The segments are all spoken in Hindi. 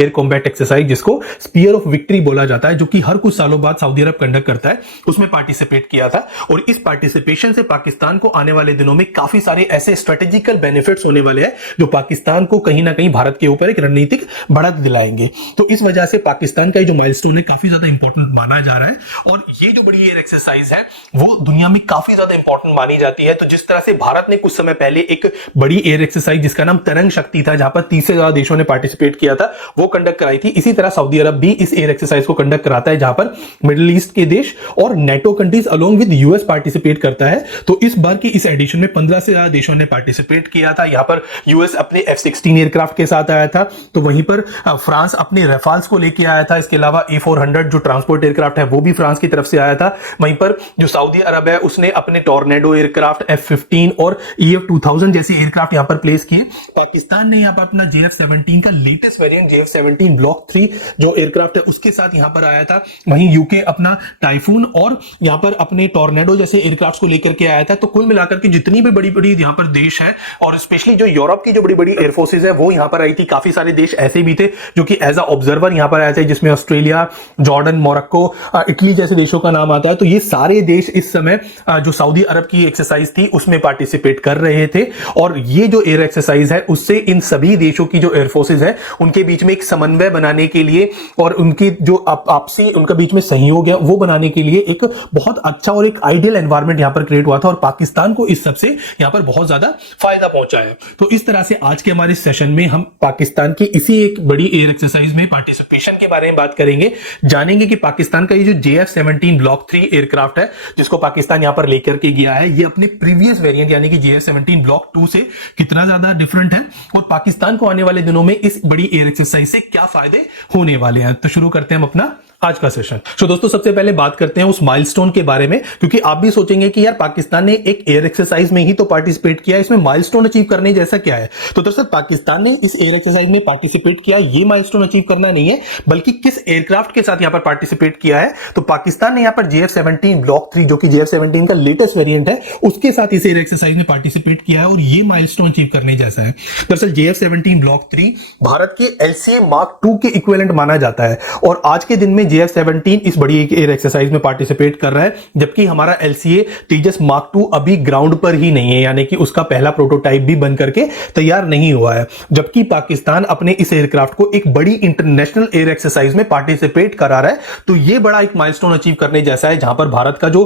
एयर कॉम्बैट एक्सरसाइज जिसको स्पीयर ऑफ विक्ट्री बोला जाता है, जो कि हर कुछ सालों बाद सऊदी अरब कंडक्ट करता है, उसमें पार्टिसिपेट किया था। और इस पार्टिसिपेशन से पाकिस्तान को आने वाले दिनों में काफी सारे ऐसे स्ट्रेटेजिकल बेनिफिट्स होने वाले हैं जो पाकिस्तान को कहीं ना कहीं भारत के ऊपर एक रणनीतिक बढ़त दिलाएंगे। तो इस वजह से पाकिस्तान का जो माइलस्टोन है काफी ज्यादा इंपॉर्टेंट माना जा रहा है। और ये जो बड़ी एयर एक्सरसाइज है वो दुनिया में काफी ज्यादा इंपॉर्टेंट मानी जाती है। तो जिस तरह से भारत ने कुछ समय पहले एक बड़ी एयर एक्सरसाइज जिसका नाम तरंग शक्ति था, जहां पर 30 से ज्यादा देशों ने पार्टिसिपेट किया था, वो कंडक्ट कराई थी, इसी तरह सऊदी अरब भी इस एयर एक्सरसाइज को कंडक्ट कराता है, जहां पर मिडिल ईस्ट के देश और NATO countries along with US participate करता है। तो इस बार की इस एडिशन में 15 से ज्यादा देशों ने पार्टिसिपेट किया था। यहां पर यूएस अपने F-16 एयरक्राफ्ट के साथ आया था, तो वहीं पर फ्रांस अपने रेफाल्स को लेकर आया था। इसके अलावा A400 जो ट्रांसपोर्ट एयरक्राफ्ट है वो भी फ्रांस की तरफ से आया था। वहीं पर जो सऊदी अरब है उसने अपने टॉर्नेडो एयरक्राफ्ट F-15 और EF-2000 जैसे एयरक्राफ्ट यहां पर प्लेस किए। पाकिस्तान ने यहां पर अपना JF-17 का लेटेस्ट वेरिएंट JF-17 ब्लॉक 3 जो एयरक्राफ्ट है उसके साथ यहां पर आया था। वहीं यूके अपना टाइफून और यहां पर अपने टॉर्नेडो जैसे एयरक्राफ्ट को लेकर के आया था। तो कुल मिलाकर के जितनी भी बड़ी बड़ी यहां पर देश है, और स्पेशली जो यूरोप की जो बड़ी बड़ी एयरफोर्सेज है वो यहां पर आई थी। काफी सारे देश ऐसे भी थे जो कि एज अ ऑब्जर्वर यहां पर आए थे, जिसमें ऑस्ट्रेलिया, जॉर्डन, मोरक्को, इटली जैसे देशों का नाम आता है। तो ये सारे देश इस समय जो सऊदी अरब की एक्सरसाइज थी उसमें पार्टिसिपेट कर रहे थे। और ये जो एयर एक्सरसाइज है उससे इन सभी देशों की जो एयरफोर्सेज है उनके बीच में एक समन्वय बनाने के लिए और उनकी जो आपसी उनका बीच में सहयोग है वो बनाने के लिए एक बहुत अच्छा और एक आइडियल एनवायरनमेंट यहां पर क्रिएट हुआ था। और पाकिस्तान को इस सबसे यहां पर बहुत ज्यादा फायदा पहुंचा है। तो इस तरह से आज के हमारे सेशन में हम पाकिस्तान की इसी एक बड़ी एयर एक्सरसाइज में पार्टिसिपेशन के बारे में बात करेंगे, जानेंगे कि पाकिस्तान का ये जो JF-17 ब्लॉक 3 एयरक्राफ्ट है जिसको पाकिस्तान यहां पर लेकर के गया है, ये अपने प्रीवियस वेरिएंट यानी कि JF-17 ब्लॉक 2 से कितना ज्यादा डिफरेंट है और पाकिस्तान को आने वाले दिनों में इस बड़ी एयर एक्सरसाइज से क्या फायदे होने वाले हैं। तो शुरू करते हैं हम अपना आज का सेशन। तो दोस्तों सबसे पहले बात करते हैं उस माइलस्टोन के बारे में, क्योंकि आप भी सोचेंगे कि यार पाकिस्तान ने एक एयर एक्सरसाइज में ही तो पार्टिसिपेट किया, इसमें माइलस्टोन अचीव करने जैसा क्या है। तो दरअसल पाकिस्तान ने इस एयर एक्सरसाइज में पार्टिसिपेट किया, ये माइलस्टोन अचीव करना नहीं है, बल्कि किस एयरक्राफ्ट के साथ यहां पर पार्टिसिपेट किया है। तो पाकिस्तान ने यहां पर JF-17 ब्लॉक 3 जो कि JF-17 का लेटेस्ट वेरिएंट है उसके साथ इस एयर एक्सरसाइज में पार्टिसिपेट किया है और ये माइलस्टोन अचीव करने जैसा है। दरअसल JF-17 ब्लॉक 3 भारत के LCA Mark 2 के इक्विवेलेंट माना जाता है और आज के दिन में JF-17 इस बड़ी एयर एक्सरसाइज में पार्टिसिपेट कर रहा है, जबकि हमारा LCA तेजस Mark 2 अभी ग्राउंड पर ही नहीं है, यानी कि उसका पहला प्रोटोटाइप भी बन करके तैयार नहीं हुआ है। जबकि पाकिस्तान अपने इस एयरक्राफ्ट को एक बड़ी इंटरनेशनल एयर एक्सरसाइज में पार्टिसिपेट करा रहा है। तो ये बड़ा एक माइलस्टोन अचीव करने जैसा है, जहां पर भारत का जो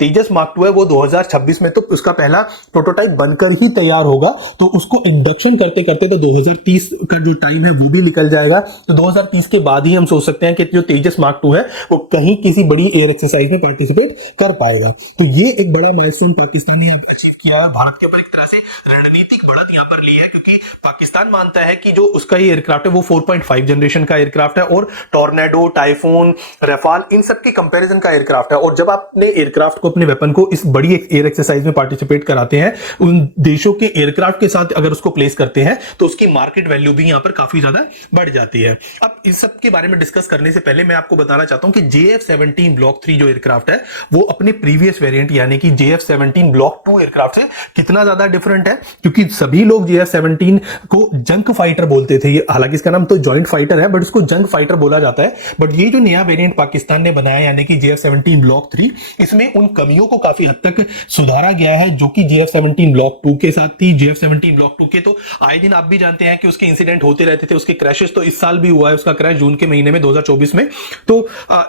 तेजस Mark 2 है वो 2026 में तो उसका पहला प्रोटोटाइप बनकर ही तैयार होगा। तो उसको इंडक्शन करते करते तो 2030 का जो टाइम है वो भी निकल जाएगा। तो 2030 के बाद ही हम सोच सकते हैं कि जो तेजस Mark 2 है वो कहीं किसी बड़ी एयर एक्सरसाइज में पार्टिसिपेट कर पाएगा। तो ये एक बड़ा माइलस्टोन पाकिस्तान ने अचीव किया है, भारत के ऊपर एक तरह से रणनीतिक बढ़त यहां पर ली है, क्योंकि पाकिस्तान मानता है कि जो उसका ये एयरक्राफ्ट है वो 4.5 जनरेशन का एयरक्राफ्ट है और टॉर्नेडो, टाइफून, रेफाल इन सब के कंपैरिजन का एयरक्राफ्ट है। और जब आप अपने एयरक्राफ्ट को, अपने वेपन को इस बड़ी एयर एक्सरसाइज में पार्टिसिपेट कराते हैं, उन देशों के एयरक्राफ्ट के साथ अगर उसको प्लेस करते हैं तो उसकी मार्केट वैल्यू भी यहां पर काफी ज्यादा बढ़ जाती है। अब इस सब के बारे में डिस्कस करने से पहले मैं आपको बताना चाहता हूं कि JF-17 ब्लॉक 3 जो एयरक्राफ्ट है वो अपने प्रीवियस वेरिएंट यानी कि JF-17 ब्लॉक 2 एयरक्राफ्ट से कितना ज्यादा डिफरेंट है, क्योंकि सभी लोग JF-17 को जंक फाइटर बोलते थे। हालांकि इसका नाम तो जॉइंट फाइटर है बट इसको जंक फाइटर बोला जाता है। बट ये जो नया वेरिएंट पाकिस्तान ने बनाया यानी कि JF-17 ब्लॉक 3, इसमें उन कमियों को काफी हद तक सुधारा गया है जो कि JF-17 ब्लॉक 2 के साथ थी। JF-17 ब्लॉक 2 के तो आए दिन आप भी जानते हैं कि उसके इंसिडेंट होते रहते थे, उसके क्रैशेस तो इस साल भी हुआ है, उसका क्रैश जून के महीने में 2024 में। तो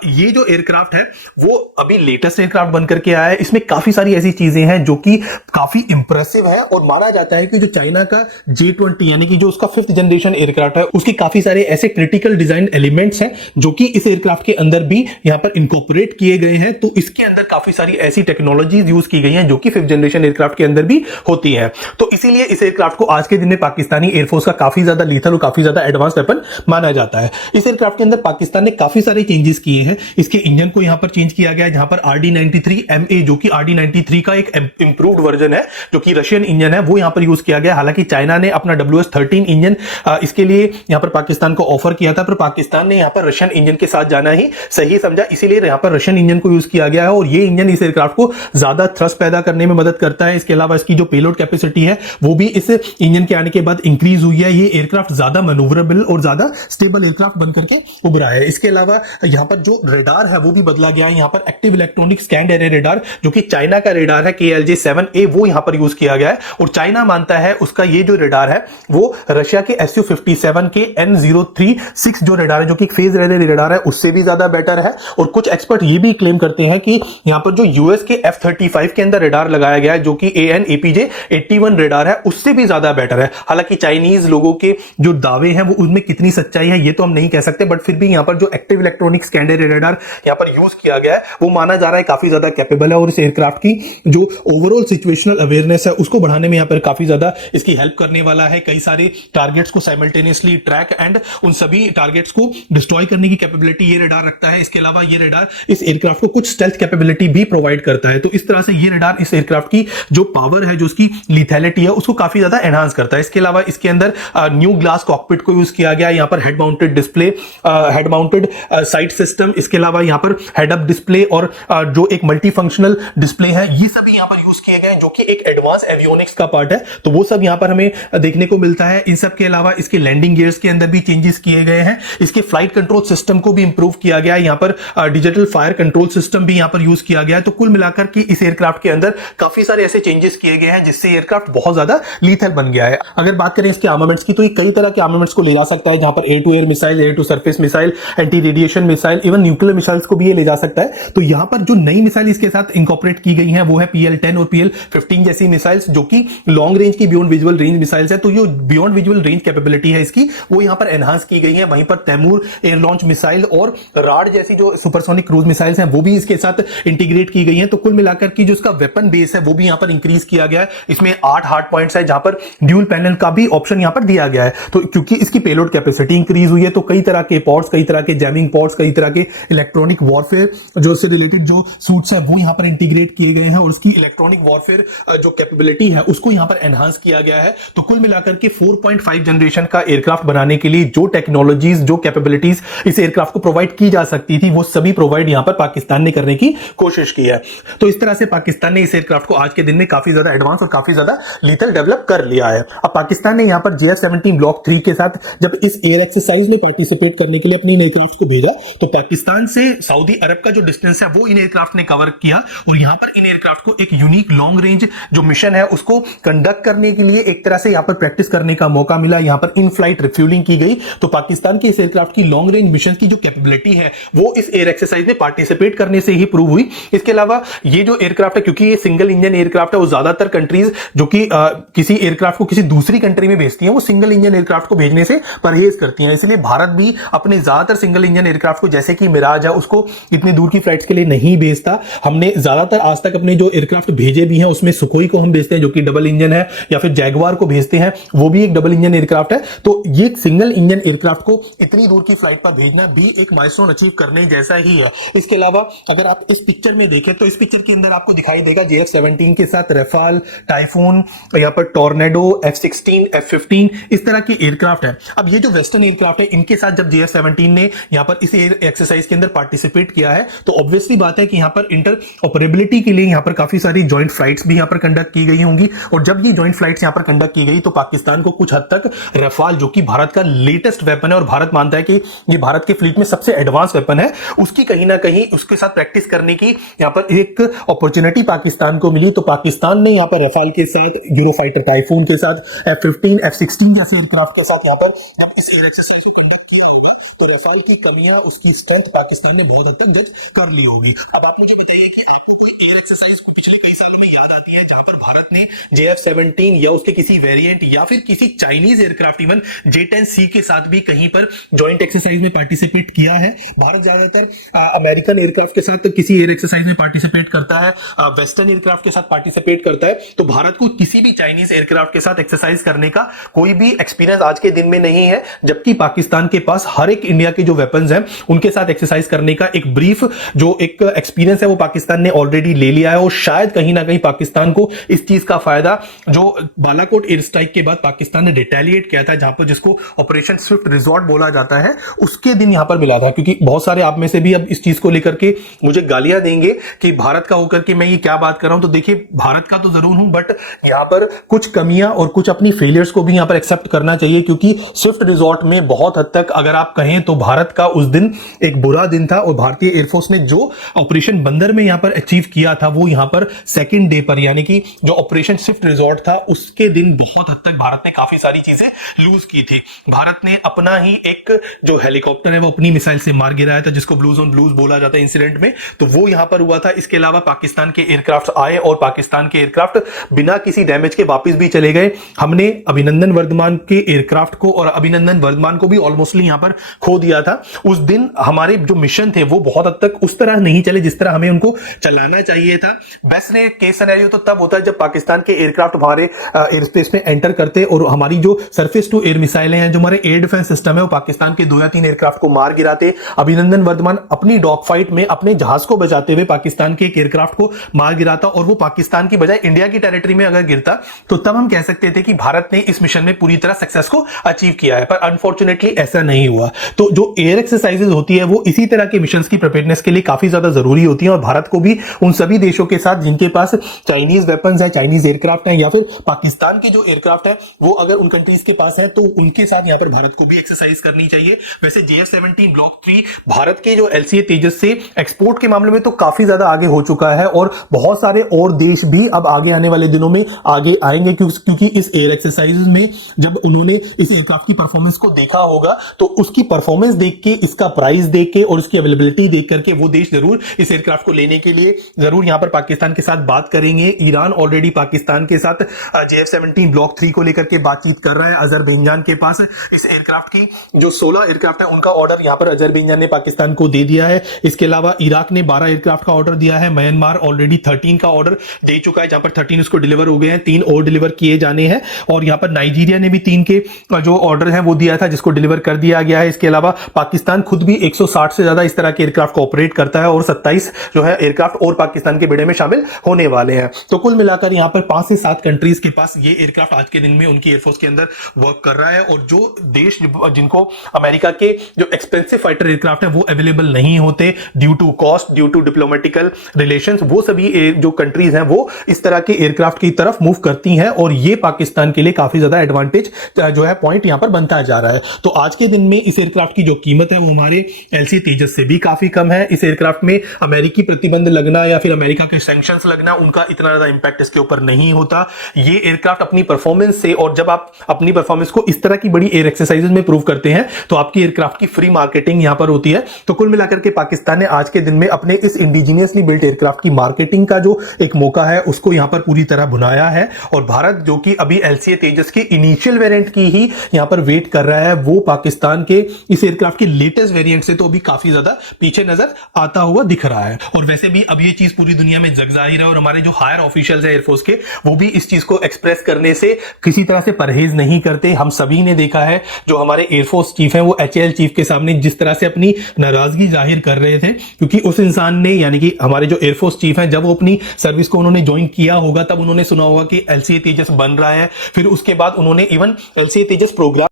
ये जो एयरक्राफ्ट है वो अभी लेटेस्ट एयरक्राफ्ट बनकर के आया है। इसमें काफी सारी ऐसी चीजें हैं जो कि काफी इंप्रेसिव है और माना जाता है कि जो चाइना का J-20 यानी कि जो उसका 5th जनरेशन एयरक्राफ्ट है उसके काफी सारे ऐसे क्रिटिकल डिजाइन एलिमेंट्स हैं जो कि इस एयरक्राफ्ट के अंदर भी यहां पर इनकॉर्पोरेट किए गए हैं। तो इसके अंदर काफी सारी ऐसी टेक्नोलॉजीज यूज की गई हैं जो कि 5th जनरेशन एयरक्राफ्ट के अंदर भी होती हैं। तो इसीलिए इस एयरक्राफ्ट को आज के दिन में पाकिस्तानी एयरफोर्स का काफी ज्यादा लीथल और काफी ज्यादा एडवांस वेपन माना जाता है। इस एयरक्राफ्ट के अंदर पाकिस्तान ने काफी सारे चेंजेस किए हैं। इसके इंजन को यहां पर चेंज किया गया है, जहां पर RD-93MA जो कि RD-93 का एक इंप्रूव्ड वर्जन वर्जन है जो कि रशियन इंजन है वो यहां पर यूज किया गया। हालांकि चाइना ने अपना WS-13 इंजन इसके लिए यहां पर पाकिस्तान को ऑफर किया था, पर पाकिस्तान ने यहां पर रशियन इंजन के साथ जाना ही सही समझा, इसीलिए यहां पर रशियन इंजन को यूज किया गया है। और ये इंजन इस एयरक्राफ्ट को ज्यादा थ्रस्ट पैदा करने में मदद करता है। इसके अलावा इसकी जो पेलोड कैपेसिटी है वो भी इस इंजन के आने के बाद इंक्रीज हुई है। ये एयरक्राफ्ट ज्यादा मैन्यूवरेबल और ज्यादा स्टेबल एयरक्राफ्ट बनकर के उभरा है। इसके अलावा यहां पर जो रेडार है वो भी बदला गया है। यहां पर active electronic scan array radar जो कि चाइना का रेडार है KLJ-7A वो यहां पर यूज किया गया है। और चाइना मानता है उसका ये जो रेडार है वो रशिया के Su-57 के N036 जो रेडार है जो कि फेज रेडार है उससे भी ज्यादा बेटर है। और कुछ एक्सपर्ट ये भी क्लेम करते हैं कि यहां पर जो यूएस के F-35 के अंदर रेडार लगाया गया है जो कि AN/APJ-81 रेडार है उससे भी ज्यादा बेटर है। हालांकि चाइनीज लोगों के जो दावे हैं वो उनमें कितनी सच्चाई है ये तो हम नहीं कह सकते, बट फिर भी यहां पर जो active electronic scan array radar यहां पर यूज किया गया है वो माना जा रहा है काफी ज्यादा कैपेबल है। और इस एयरक्राफ्ट की जो ओवरऑल सिचुएशनल अवेयरनेस है उसको बढ़ाने में यहां पर काफी ज्यादा इसकी हेल्प करने वाला है। कई सारे टारगेट्स को साइमल्टेनियसली ट्रैक एंड उन सभी टारगेट्स को डिस्ट्रॉय करने की कैपेबिलिटी ये रेडार रखता है। इसके अलावा ये रेडार इस एयरक्राफ्ट को कुछ स्टेल्थ कैपेबिलिटी भी प्रोवाइड करता है। तो इस तरह से ये रेडार इस एयरक्राफ्ट की जो पावर है जो उसकी लिथैलिटी है उसको काफी ज्यादा एनहांस करता है। इसके अलावा इसके अंदर न्यू ग्लास कॉकपिट को यूज किया गया। यहां पर head mounted display, head mounted site system, इसके अलावा यहां पर हेड अप डिस्प्ले और जो एक मल्टी फंक्शनल डिस्प्ले है ये सभी यहां पर यूज किए गए जो कि एक एडवांस एवियोनिक्स का पार्ट है। तो वो सब यहां पर हमें देखने को मिलता है। इन सब के अलावा इसके लैंडिंग गियर्स के अंदर भी चेंजेस किए गए हैं। इसके फ्लाइट कंट्रोल सिस्टम को भी इंप्रूव किया गया है। यहां पर डिजिटल फायर कंट्रोल सिस्टम भी यहां पर यूज किया गया है। तो कुल मिलाकर के इस एयरक्राफ्ट के अंदर काफी सारे ऐसे चेंजेस किए गए हैं जिससे एयरक्राफ्ट बहुत ज्यादा लीथल बन गया है। अगर बात करें इसके आर्मामेंट्स की तो ये कई तरह के आर्मामेंट्स को ले जा सकता है, जहां पर air to air missile, air to surface missile, anti radiation missile, even nuclear missiles को भी ये ले जा सकता है। तो यहां पर जो नई मिसाइल इसके साथ इंकॉर्पोरेट की गई है वो है PL-10 और PL-15 जैसी मिसाइल्स जो कि लॉन्ग रेंज की बियॉन्ड विजुअल रेंज मिसाइल्स है। तो ये बियॉन्ड विजुअल रेंज कैपेबिलिटी है इसकी वो यहां पर एनहांस की गई है। वहीं पर तैमूर एयर लॉन्च मिसाइल और राड जैसी जो सुपरसोनिक क्रूज मिसाइल्स हैं वो भी इसके साथ इंटीग्रेट की गई हैं। तो कुल मिलाकर की जो इसका वेपन बेस है वो भी यहां पर इंक्रीज किया गया है। इसमें 8 हार्ड पॉइंट्स है जहां पर ड्यूल पैनल का भी ऑप्शन यहां पर दिया गया है। तो क्योंकि इसकी पेलोड कैपेसिटी इंक्रीज हुई है तो कई तरह के पॉड्स, कई तरह के जैमिंग पॉड्स, कई तरह के इलेक्ट्रॉनिक वॉरफेयर जो से रिलेटेड जो सूट्स है वो यहां पर इंटीग्रेट किए गए हैं और उसकी इलेक्ट्रॉनिक वॉरफेयर जो कैपेबिलिटी है उसको यहां पर एनहांस किया गया है। तो कुल मिलाकर के 4.5 जनरेशन का एयरक्राफ्ट बनाने के लिए जो टेक्नोलॉजीज, जो कैपेबिलिटीज इस एयरक्राफ्ट को प्रोवाइड की जा सकती थी वो सभी प्रोवाइड यहां पर पाकिस्तान ने करने की कोशिश की है। तो इस तरह से पाकिस्तान ने इस एयरक्राफ्ट को आज के दिन में काफी ज्यादा एडवांस और काफी ज्यादा लीथल डेवलप कर लिया है। अब पाकिस्तान ने यहां पर JF-17 ब्लॉक 3 के साथ जब इस एयर एक्सरसाइज में पार्टिसिपेट करने के लिए अपनी एयरक्राफ्ट को भेजा तो पाकिस्तान से सऊदी अरब का जो डिस्टेंस है वो इन एयरक्राफ्ट ने कवर किया। और यहां पर इन एयरक्राफ्ट को एक यूनिक लॉन्ग रेंज जो मिशन है उसको कंडक्ट करने के लिए एक तरह से यहां पर प्रैक्टिस करने का मौका मिला। यहां पर इन फ्लाइट रिफ्यूलिंग की गई। तो पाकिस्तान के इस एयरक्राफ्ट की लॉन्ग रेंज मिशन की जो कैपेबिलिटी है वो इस एयर एक्सरसाइज में पार्टिसिपेट करने से ही प्रूव हुई। इसके अलावा ये जो एयरक्राफ्ट है क्योंकि ये सिंगल इंजन एयरक्राफ्ट है वो ज्यादातर कंट्रीज जो कि किसी एयरक्राफ्ट को किसी दूसरी कंट्री में भेजती हैं वो सिंगल इंजन एयरक्राफ्ट को भेजने से परहेज करती हैं। इसलिए भारत भी अपने ज्यादातर सिंगल इंजन एयरक्राफ्ट को जैसे कि मिराज है उसको इतनी दूर की फ्लाइट्स के लिए नहीं भेजता। हमने ज्यादातर आज तक अपने जो एयरक्राफ्ट भेजे भी हैं उसमें सुखोई को हम भेजते हैं जो कि डबल इंजन है, या फिर जैगवार को भेजते हैं वो भी एक डबल इंजन एयरक्राफ्ट है। तो ये सिंगल इंजन एयरक्राफ्ट को इतनी दूर की फ्लाइट पर भेजना भी एक माइलस्टोन अचीव करने जैसा ही है। इसके अलावा अगर आप इस पिक्चर में देखें तो इस पिक्चर के अंदर आपको दिखाई देगा JF-17 के साथ रफाल, टाइफून, यहाँ पर टॉर्नेडो, F-16, F-15 इस तरह के एयरक्राफ्ट है। अब ये जो वेस्टर्न एयरक्राफ्ट है इनके साथ जब JF-17 ने यहाँ पर इस एयर एक्सरसाइज के अंदर पार्टिसिपेट किया है तो ऑब्वियसली बात है कि यहाँ पर इंटर ऑपरेबिलिटी के लिए यहाँ पर काफी सारी ज्वाइंट फ्लाइट्स भी यहाँ पर कंडक्ट की गई होंगी। और जब ये ज्वाइंट फ्लाइट्स यहाँ पर कंडक्ट की गई तो पाकिस्तान को कुछ हद तक रफाल जो कि भारत का लेटेस्ट वेपन है और भारत मानता है कि ये भारत के फ्लीट में सबसे एडवांस वेपन है, उसकी कहीं ना कहीं उसके साथ प्रैक्टिस करने की यहाँ पर एक अपॉर्चुनिटी पाकिस्तान को मिली। तो पाकिस्तान ने यहाँ पर रफाल के साथ, यूरोफाइटर टाइफून के साथ, F-15, F-16 जैसे एयरक्राफ्ट के साथ यहाँ पर जब इस एयर एक्सरसाइज को कंडक्ट किया होगा तो रफाल की कमियां, उसकी स्ट्रेंथ पाकिस्तान ने बहुत हद तक जज कर ली होगी। अब आप मुझे बताइए कि आपको कोई एयर एक्सरसाइज को पिछले कई सालों में याद आती है जहां पर भारत ने JF-17 या उसके किसी वेरिएंट या फिर किसी चाइनीज एयरक्राफ्ट इवन J-10C के साथ भी कहीं पर ज्वाइंट एक्सरसाइज में पार्टिसिपेट किया है? भारत ज्यादातर अमेरिकन एयरक्राफ्ट के साथ किसी एयर एक्सरसाइज में पार्टिसिपेट करता है, वेस्टर्न एयरक्राफ्ट के साथ पार्टिसिपेट करता है। तो भारत को किसी भी चाइनीज एयरक्राफ्ट के साथ एक्सरसाइज करने का कोई भी एक्सपीरियंस आज के दिन में नहीं है, जबकि पाकिस्तान के पास हर एक इंडिया के जो वेपन्स हैं उनके साथ एक्सरसाइज करने का एक ब्रीफ जो एक एक्सपीरियंस है वो पाकिस्तान ने ऑलरेडी ले लिया है। और शायद कहीं ना कहीं पाकिस्तान पाकिस्तान को इस चीज का फायदा जो बालाकोट एयर स्ट्राइक के बाद पाकिस्तान ने रिटेलिएट किया था, जहां पर जिसको ऑपरेशन स्विफ्ट रिजॉर्ट बोला जाता है, उसके दिन यहां पर मिला था। क्योंकि बहुत सारे आप में से भी अब इस चीज को लेकर के मुझे गालियां देंगे कि भारत का होकर के मैं ये क्या बात कर रहा हूं। तो देखिए, भारत का तो जरूर हूं, बट यहां पर कुछ कमियां और कुछ अपनी फेलियर्स को भी यहां पर एक्सेप्ट करना चाहिए। क्योंकि स्विफ्ट रिजॉर्ट में बहुत हद तक अगर आप कहें तो भारत का उस दिन एक बुरा दिन था, और भारतीय एयरफोर्स ने जो ऑपरेशन बंदर में यहां पर अचीव किया था वो यहां पर सेकंड डे पर, यानी कि जो ऑपरेशन स्विफ्ट रिजॉर्ट था उसके दिन बहुत हद तक भारत ने काफी सारी चीजें लूज की थी। भारत ने अपना ही एक जो हेलीकॉप्टर है वो अपनी मिसाइल से मार गिराया था, जिसको ब्लूज ऑन ब्लूज बोला जाता है इंसिडेंट में, तो वो यहां पर हुआ था। इसके अलावा पाकिस्तान के एयरक्राफ्ट आए और पाकिस्तान के एयरक्राफ्ट बिना किसी डैमेज के वापस भी चले गए। हमने अभिनंदन वर्धमान के एयरक्राफ्ट को और अभिनंदन वर्धमान को भी ऑलमोस्टली यहां पर खो दिया था। उस दिन हमारे जो मिशन थे वो बहुत हद तक उस तरह नहीं चले जिस तरह हमें उनको चलाना चाहिए था। बेस्ट केस सिनेरियो तो तब होता है जब पाकिस्तान के एयरक्राफ्ट हमारे एयर स्पेस में एंटर करते और हमारी जो सरफेस टू एयर मिसाइलें हैं, जो हमारे एयर डिफेंस सिस्टम है, वो पाकिस्तान के 2 या 3 एयरक्राफ्ट को मार गिराते। अभिनंदन वर्धमान अपनी डॉग फाइट में अपने जहाज को बचाते हुए पाकिस्तान के एक एयरक्राफ्ट को मार गिराता, और वो पाकिस्तान की बजाय इंडिया की टेरिटरी में अगर गिरता तो तब हम कह सकते थे कि भारत ने इस मिशन में पूरी तरह सक्सेस को अचीव किया है। पर अनफॉर्चुनेटली ऐसा नहीं हुआ। तो जो एयर एक्सरसाइजेज होती है वो इसी तरह के मिशंस की प्रिपेयरनेस के लिए काफी ज्यादा जरूरी होती है, और भारत को भी उन सभी देशों के साथ जिनके पास चाइनीज वेपन्स है, चाइनीज एयरक्राफ्ट है, या फिर पाकिस्तान के जो एयरक्राफ्ट है वो अगर उन कंट्रीज के पास है तो उनके साथ यहां पर भारत को भी एक्सरसाइज करनी चाहिए। वैसे JF-17 ब्लॉक 3 भारत के जो LCA तेजस से एक्सपोर्ट के मामले में तो काफी ज्यादा आगे हो चुका है, और बहुत सारे और देश भी अब आगे आने वाले दिनों में आगे आएंगे, क्योंकि इस एयर एक्सरसाइजेज में जब उन्होंने इस एयरक्राफ्ट की परफॉर्मेंस को देखा होगा तो उसकी परफॉर्मेंस देख के, इसका प्राइस देख के और इसकी अवेलेबिलिटी देख करके वो देश जरूर इस एयरक्राफ्ट को लेने के लिए जरूर यहां पर पाकिस्तान के साथ बात करेंगे। ईरान ऑलरेडी पाकिस्तान के साथ JF-17 ब्लॉक 3 को लेकर के बातचीत कर रहा है। अजरबैजान के पास इस एयरक्राफ्ट की जो 16 एयरक्राफ्ट है उनका ऑर्डर यहां पर अजरबैजान ने पाकिस्तान को दे दिया है। इसके अलावा इराक ने 12 एयरक्राफ्ट का ऑर्डर दिया है। म्यांमार ऑलरेडी 13 का ऑर्डर दे चुका है, जहां पर 13 उसको डिलीवर हो गए हैं, 3 और डिलीवर किए जाने हैं। और यहां पर नाइजीरिया ने भी 3 के जो ऑर्डर है वो दिया था, जिसको डिलीवर कर दिया गया है। इसके अलावा पाकिस्तान खुद भी 160 से ज्यादा इस तरह के एयरक्राफ्ट को ऑपरेट करता है, और 27 जो है एयरक्राफ्ट और पाकिस्तान के बेड़े में शामिल होने वाले हैं। तो कुल मिलाकर यहां पर 5 से 7 कंट्रीज के पास ये एयरक्राफ्ट आज के दिन में उनकी एयरफोर्स के अंदर वर्क कर रहा है। और जो देश जिनको अमेरिका के जो एक्सपेंसिव फाइटर एयरक्राफ्ट है वो अवेलेबल नहीं होते due to cost, due to diplomatical relations, वो सभी जो कंट्रीज हैं वो इस तरह के एयरक्राफ्ट की तरफ मूव करती हैं, और ये पाकिस्तान के लिए काफी ज्यादा एडवांटेज जो है पॉइंट यहां पर बनता जा रहा है। तो आज के दिन में इस एयरक्राफ्ट की जो कीमत है वो हमारे LCA तेजस से भी काफी कम है। इस एयरक्राफ्ट में अमेरिकी प्रतिबंध लगना या फिर अमेरिका के सैंक्शंस लगना, उनका इतना ज्यादा इंपैक्ट इसके ऊपर नहीं होता। ये एयरक्राफ्ट अपनी परफॉर्मेंस से, और जब आप अपनी परफॉर्मेंस को इस तरह की बड़ी एयर एक्सरसाइजेज में प्रूव करते हैं तो आपकी एयरक्राफ्ट की फ्री मार्केटिंग यहां पर होती है। तो कुल मिलाकर के पाकिस्तान ने आज के दिन में अपने इस इंडिजीनियसली बिल्ट एयरक्राफ्ट की मार्केटिंग का जो एक मौका है उसको यहां पर पूरी तरह भुनाया है, और भारत जो कि अभी LCA तेजस के इनिशियल वेरिएंट की ही यहां पर वेट कर रहा है, वो पाकिस्तान के इस एयरक्राफ्ट के लेटेस्ट वेरिएंट से तो अभी काफी ज्यादा पीछे नजर आता हुआ दिख रहा है। और वैसे भी अब ये चीज पूरी दुनिया में जग जाहिर है, और हमारे जो हायर ऑफिशियल्स है एयरफोर्स के वो भी इस चीज को एक्सप्रेस करने से किसी तरह से परहेज नहीं करते। हम सभी ने देखा है जो हमारे एयरफोर्स चीफ है वो HAL चीफ के सामने जिस तरह से अपनी नाराजगी जाहिर कर रहे थे, क्योंकि उस इंसान ने, यानी कि हमारे जो एयरफोर्स चीफ है, जब वो अपनी सर्विस को उन्होंने ज्वाइन किया होगा तब उन्होंने सुना होगा कि LCA तेजस बन रहा है। फिर उसके बाद उन्होंने इवन LCA तेजस प्रोग्राम